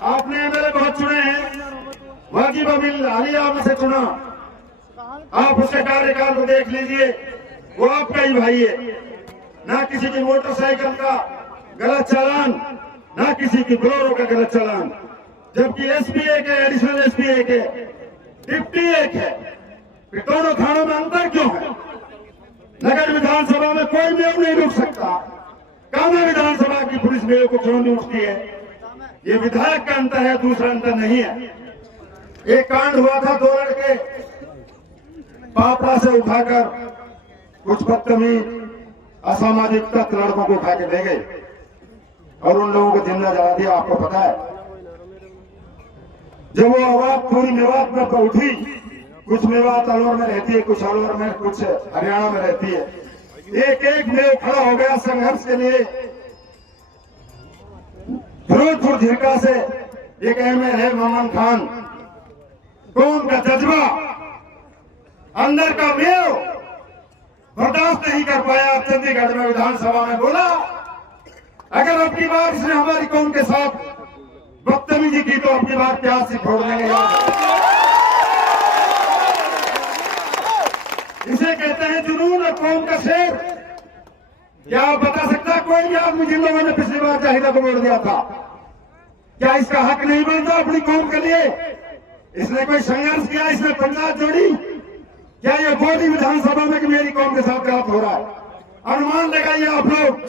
आपने एमएलए बहुत चुने हैं, वाजिब अमीन आलिया में से चुना, आप उसके कार्यकाल को देख लीजिए, वो आपका ही भाई है। ना किसी की मोटरसाइकिल का गलत चालान, ना किसी की बोलेरो का गलत चालान, जबकि एसपी एक है, एडिशनल एसपी एक है, डिप्टी एक है। फिर दोनों थानों में अंतर क्यों है? नगर विधानसभा में कोई मेयर नहीं रुक सकता, कामा विधानसभा की पुलिस मेयर को क्यों नहीं उठती है? ये विधायक का अंतर है, दूसरा अंतर नहीं है। एक कांड हुआ था, 2 लड़के पापड़ा से उठाकर कुछ बदतमीज असामाजिक तत्व लड़कों को उठा के ले गए और उन लोगों को जिंदा जला दिया। आपको पता है, जब वो आवाज पूरी मेवात में उठी, कुछ मेवात अलवर में रहती है, कुछ अलवर में, कुछ हरियाणा में रहती है, एक एक मेव खड़ा हो गया संघर्ष के लिए। फिरोजपुर झिरका से एक एमएलए है मोहम्मद खान, कौम का जज्बा, अंदर का मेव बर्दाश्त नहीं कर पाया। चंडीगढ़ में विधानसभा में बोला, अगर अब की बार इसने हमारी कौम के साथ बदतमीजी की तो अब की बार प्याज से छोड़ देंगे। इसे कहते हैं जुनून और कौम का शेर। क्या आप बता सकता है कोई भी आदमी जिन लोगों ने पिछली बार चाहिदा को वोट दिया था, क्या इसका हक नहीं बनता अपनी कौम के लिए? इसने कोई संघर्ष किया, इसने पंचायत जोड़ी? क्या ये बोली विधानसभा में कि मेरी कौम के साथ गलत हो रहा है? अनुमान लगाइए आप लोग।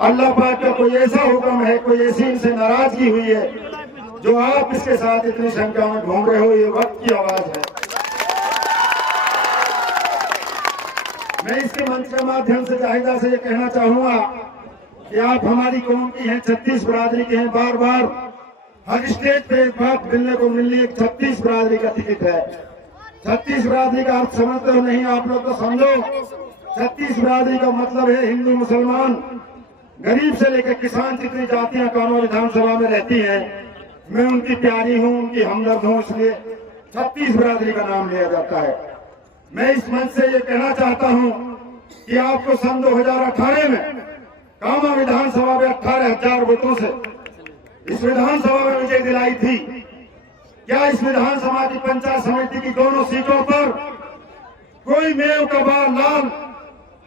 अल्लाह पाक का कोई ऐसा हुक्म है, कोई ऐसी इनसे नाराजगी हुई है जो आप इसके साथ इतनी संख्या में घूम रहे हो? ये वक्त की आवाज है। मैं इसके मंच के माध्यम से चाहिदा से ये कहना चाहूंगा कि आप हमारी कौम की हैं, 36 बिरादरी के हैं। बार बार हर स्टेज पे एक बात मिलने को मिल रही है, 36 बिरादरी का टिकट है। 36 बिरादरी का अर्थ समझते हो नहीं आप लोग? तो समझो, 36 बिरादरी का मतलब है हिंदू, मुसलमान, गरीब से लेकर किसान, जितनी जातियां कानून विधानसभा में रहती हैं, मैं उनकी प्यारी हूं, उनकी हमदर्द हूं, इसलिए 36 बिरादरी का नाम लिया जाता है। मैं इस मंच से ये कहना चाहता हूं कि आपको सन 2018 में कामा विधानसभा में 18,000 वोटों से इस विधानसभा में विजय दिलाई थी। क्या इस विधानसभा की पंचायत समिति की दोनों सीटों पर कोई मेव का बार लाल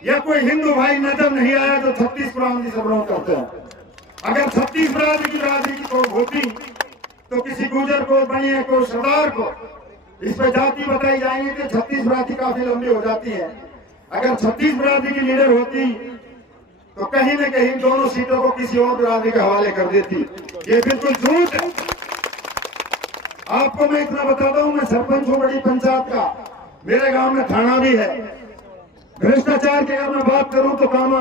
या कोई हिंदू भाई नजर नहीं आया जो 36 बिरादरी से विरोध करते हैं? अगर 36 बिरादरी की कोई होती तो किसी गुजर को, बनिए को, सरदार को इस पे जाति बताई जाएंगी कि 36 बिरादरी काफी लंबी हो जाती है। अगर 36 बिरादरी की लीडर होती तो कहीं न कहीं दोनों सीटों को किसी और बिरादरी के हवाले कर देती। ये बिल्कुल झूठ है। आपको मैं इतना बताता हूं, मैं सरपंच हूं बड़ी पंचायत का, मेरे गांव में थाना भी है। भ्रष्टाचार की अगर मैं बात करूं तो कामा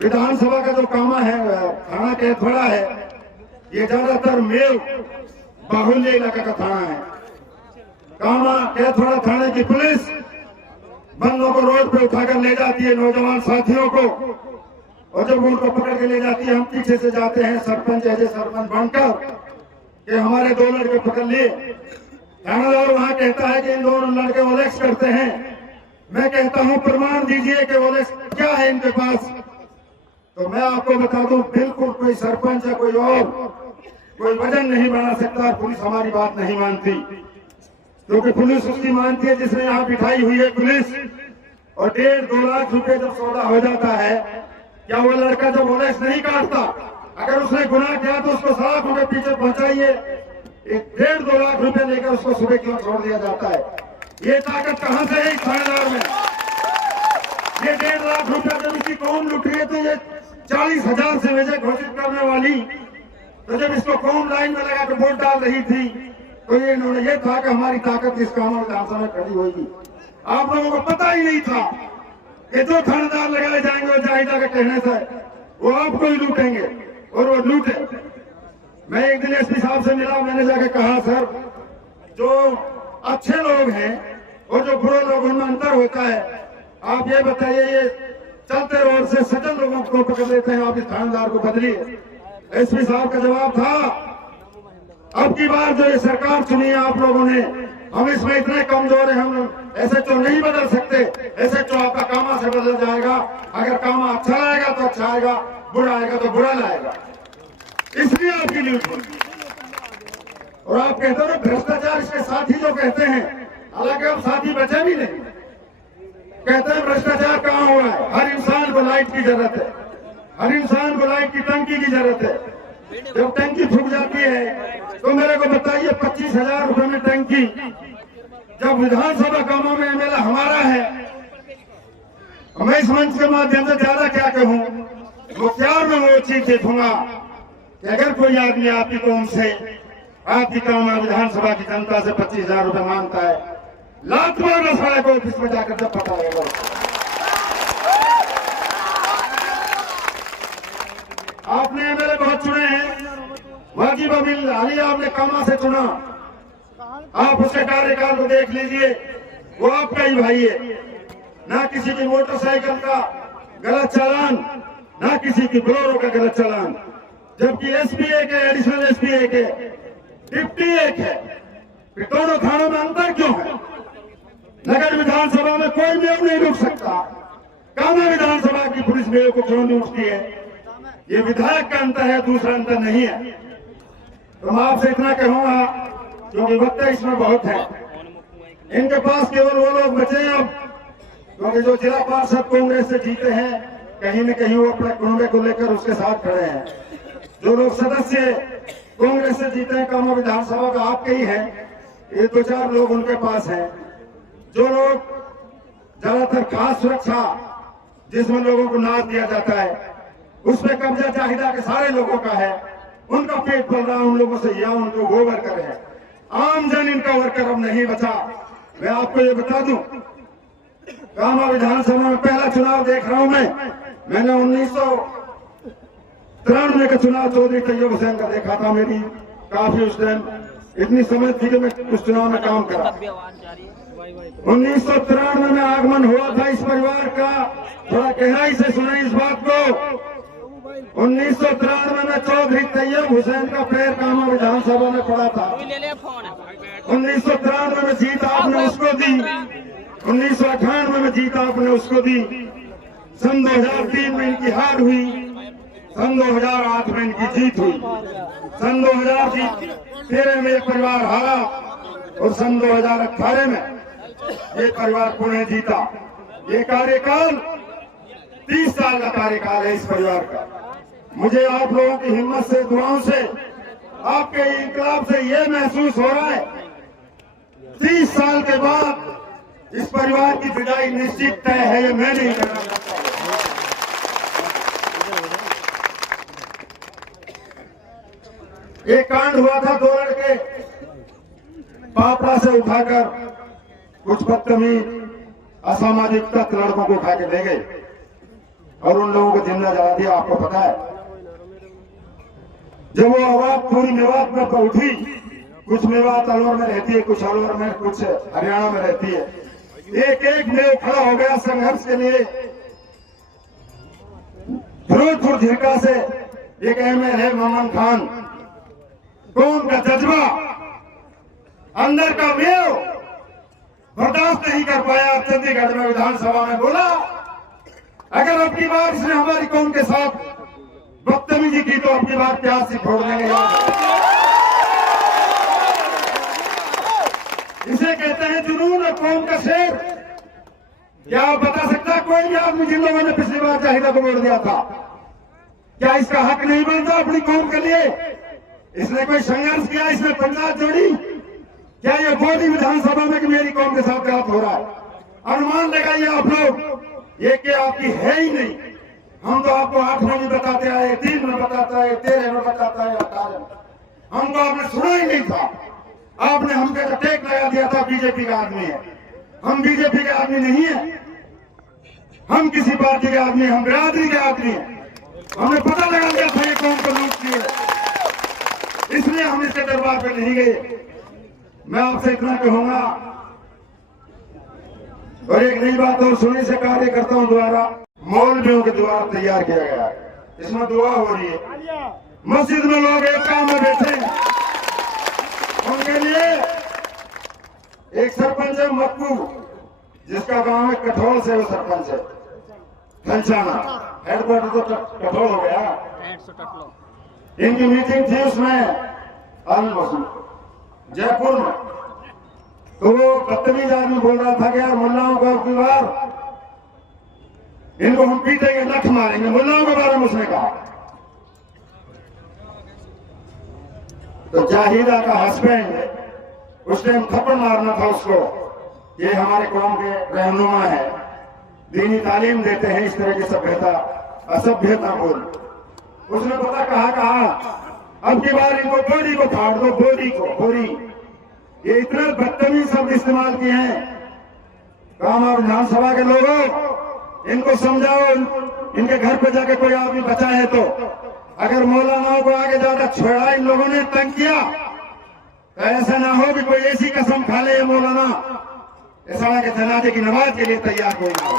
विधानसभा का जो कामा है, थाना कैथोड़ा है, ये ज्यादातर मेव बाहुल्य इलाका का थाना है। कामा कैथोड़ा थाने की पुलिस बंदों को रोड पे उठाकर ले जाती है, नौजवान साथियों को, और जब उनको पकड़ के ले जाती है, हम पीछे से जाते हैं सरपंच ऐसे सरपंच बनकर कि हमारे 2 लड़के पकड़ लिए। थानेदार वहां कहता है कि इन दोनों लड़के ओलेक्स करते हैं। मैं कहता हूं प्रमाण दीजिए कि ओलेक्स क्या है इनके पास। तो मैं आपको बता दूं, बिल्कुल कोई सरपंच या कोई और कोई वजन नहीं बना सकता। पुलिस हमारी बात नहीं मानती, क्योंकि पुलिस उसकी मानती है जिसने यहाँ बिठाई हुई है पुलिस। और 1.5-2 लाख रुपए जब सौदा हो जाता है, क्या वो लड़का जब ओलेक्स नहीं काटता, अगर उसने गुनाह किया तो उसको सलाखों के पीछे पहुंचाइए, 1.5-2 लाख रुपए लेकर उसको सुबह क्यों छोड़ दिया जाता है? ये ताकत कहां से है इस थानेदार में? ये 1.5 लाख रुपए जब इसकी कौम लुट रही है तो ये 40,000 से विजय घोषित करने वाली, तो जब इसको कौम लाइन में लगा कर वोट डाल रही थी तो ये इन्होंने ये था कि हमारी ताकत इस कामा विधानसभा में खड़ी होगी। आप लोगों को पता ही नहीं था कि जो थानेदार लगाए जाएंगे वो चाहिदा के कहने से वो आपको ही लूटेंगे, और वो लूटे। मैं एक दिन एसपी साहब से मिला, मैंने जाकर कहा, सर जो अच्छे लोग हैं और जो बुरे लोग उनमें अंतर होता है, आप ये बताइए, ये चलते रोड से सजन लोगों को पकड़ लेते हैं, आप इस थानेदार को बदलिए। एसपी साहब का जवाब था, अब की बार जो ये सरकार चुनी है आप लोगों ने, हम इसमें इतने कमजोर हैं, हम एसएचओ नहीं बदल सकते। एसएचओ आपका कामा से बदल जाएगा। अगर कामा अच्छा आएगा तो अच्छा आएगा, बुरा आएगा तो बुरा लाएगा। इसलिए आपकी न्यूज और आप कहते हो ना भ्रष्टाचार इसके साथी जो कहते हैं, हालांकि अब साथी बचे भी नहीं। कहते हैं भ्रष्टाचार कहाँ हुआ है? हर इंसान को लाइट की जरूरत है, हर इंसान को लाइट की टंकी की जरूरत है। जब टंकी फूक जाती है तो मेरे को बताइए 25,000 रुपए में टंकी, जब विधानसभा कामों में एमएलए हमारा है। मैं इस मंच के माध्यम से ज्यादा क्या कहूं, मुख्तार में वो चीज देखूंगा कि अगर कोई आदमी आपकी कौम से, आपकी काम विधानसभा की जनता से 25,000 रुपए मांगता है, लात मारना सारे को ऑफिस में जाकर जब पता लगेगा। आपने एमएलए बहुत चुने हैं, वाजिब अमीन अली आपने कामा से चुना, आप उसके कार्यकाल को देख लीजिए, वो आपका ही भाई है। ना किसी की मोटरसाइकिल का गलत चालान, ना किसी की बोलेरो का गलत चालान, जबकि एसपी एक है, एडिशनल एसपी एक है, डिप्टी एक है। फिर दोनों थानों में अंतर क्यों है? नगर विधानसभा में कोई नियम नहीं रुक सकता, कामा विधानसभा की पुलिस मेयर को क्यों नहीं उठती है? ये विधायक का अंतर है, दूसरा अंतर नहीं है। तो मैं आपसे इतना कहूंगा, क्योंकि वक्त इसमें बहुत है, इनके पास केवल वो लोग बचे हैं अब, क्योंकि जो जिला पार्षद कांग्रेस से जीते हैं, कहीं न कहीं वो अपने कुनबे को लेकर उसके साथ खड़े हैं। जो लोग सदस्य कांग्रेस से जीते हैं कामा विधानसभा का, आपके ही हैं, ये 2-4 लोग उनके पास हैं। जो लोग ज्यादातर खास सुरक्षा जिसमें लोगों को नाद दिया जाता है, उस पर कब्जा चाहिदा के सारे लोगों का है, उनका पेट पल रहा, उन लोगों से या उनको वो वर्कर है। आम जन इनका वर्कर अब नहीं बचा। मैं आपको ये बता दूं, कामा विधानसभा में पहला चुनाव देख रहा हूं मैंने 1993 का चुनाव चौधरी तैयब हुसैन का देखा था। मेरी काफी उस टाइम इतनी समझ थी कि मैं उस चुनाव में काम करा। 1993 में आगमन हुआ था इस परिवार का, थोड़ा गहराई से सुने इस बात को। 1993 में चौधरी तैयब हुसैन का पैर कामा विधानसभा में पड़ा था। 1993 में जीत आपने उसको दी, 1998 में जीत आपने उसको दी। सन 2003 में इनकी हार हुई, सन 2008 में इनकी जीत हुई, सन 2013 में एक परिवार हारा और सन 2018 में एक परिवार पुणे जीता। ये कार्यकाल 30 साल का कार्यकाल है इस परिवार का। मुझे आप लोगों की हिम्मत से, दुआओं से, आपके इंकलाब से ये महसूस हो रहा है 30 साल के बाद इस परिवार की विदाई निश्चित तय है। ये मैं नहीं कहना चाहता। एक कांड हुआ था, 2 लड़के पापड़ा से उठाकर कुछ बदतमीज असामाजिक तत्व लड़कों को उठा के ले गए और उन लोगों को जिंदा जला दिया। आपको पता है, जब वो आवाज पूरी मेवात में उठी, कुछ मेवात अलवर में रहती है, कुछ अलवर में, कुछ हरियाणा में रहती है, एक एक में खड़ा हो गया संघर्ष के लिए। फिरोजपुर झिरका से एक एमएलए मोहम्मद खान, कौम का जज्बा, अंदर का मेव बर्दाश्त नहीं कर पाया। चंडीगढ़ में विधानसभा में बोला, अगर अब की बार इसने हमारी कौम के साथ बदतमीजी की तो अब की बार प्यार से छोड़ देंगे। इसे कहते हैं जुनून और कौम का शेर। क्या आप बता सकता कोई भी आदमी जिन लोगों ने पिछली बार चाहिदा को वोट दिया था, क्या इसका हक नहीं बनता अपनी कौम के लिए? इसने कोई संघर्ष किया, इसने पंचायत जोड़ी? क्या ये बोली विधानसभा में कि मेरी कौम के साथ गलत हो रहा है? अनुमान लगाइए आप लोग, ये कि आपकी है ही नहीं। हम तो आपको 8 में भी बताते आए, 3 में बताता है, 13 में बताता है, 18 में। हमको आपने सुना ही नहीं था। आपने हमके तो टेक लगा दिया था बीजेपी का आदमी है। हम बीजेपी के आदमी नहीं है, हम किसी पार्टी के आदमी, हम बिरादरी के आदमी हैं। हमने पता लगा दिया था ये कौम को लूट की है, इसलिए हम इसके दरबार पे नहीं गए। मैं आपसे इतना कहूंगा, और एक नई बात और सुनी से कार्यकर्ताओं द्वारा, मौलवियों के द्वारा तैयार किया गया है। इसमें दुआ हो रही है। मस्जिद में लोग एक काम में बैठे हैं, उनके लिए एक सरपंच है मक्कू, जिसका गांव है कठोल से, वो सरपंच है खलचाना, हेडक्वार्टर तो कठोल हो गया। इनकी मीटिंग थी, उसमें जयपुर में, तो वो बदतमीज आदमी बोल रहा था कि यार मुल्लाओं को अब की बार इनको हम पीटेंगे, लठ मारेंगे, मुल्लाओं के बारे में उसने कहा। तो जाहिदा का हस्बैंड उस टाइम थप्पड़ मारना था उसको, ये हमारे कौम के रहनुमा है, दीनी तालीम देते हैं, इस तरह की सभ्यता असभ्यता बोल। उसने पता कहा अब की बार इनको बोरी को फाड़ दो, बोरी को, बोरी। ये इतने बदतमीज शब्द इस्तेमाल किए हैं। काम और विधानसभा के लोगों, इनको समझाओ, इनके घर पे जाके कोई आदमी बचा है तो, अगर मौलानाओं को आगे ज्यादा छोड़ा इन लोगों ने तंग किया तो ऐसा ना हो कि कोई ऐसी कसम खा ले ये मौलाना ऐसा के जनाजे की नमाज के लिए तैयार हो ना हो।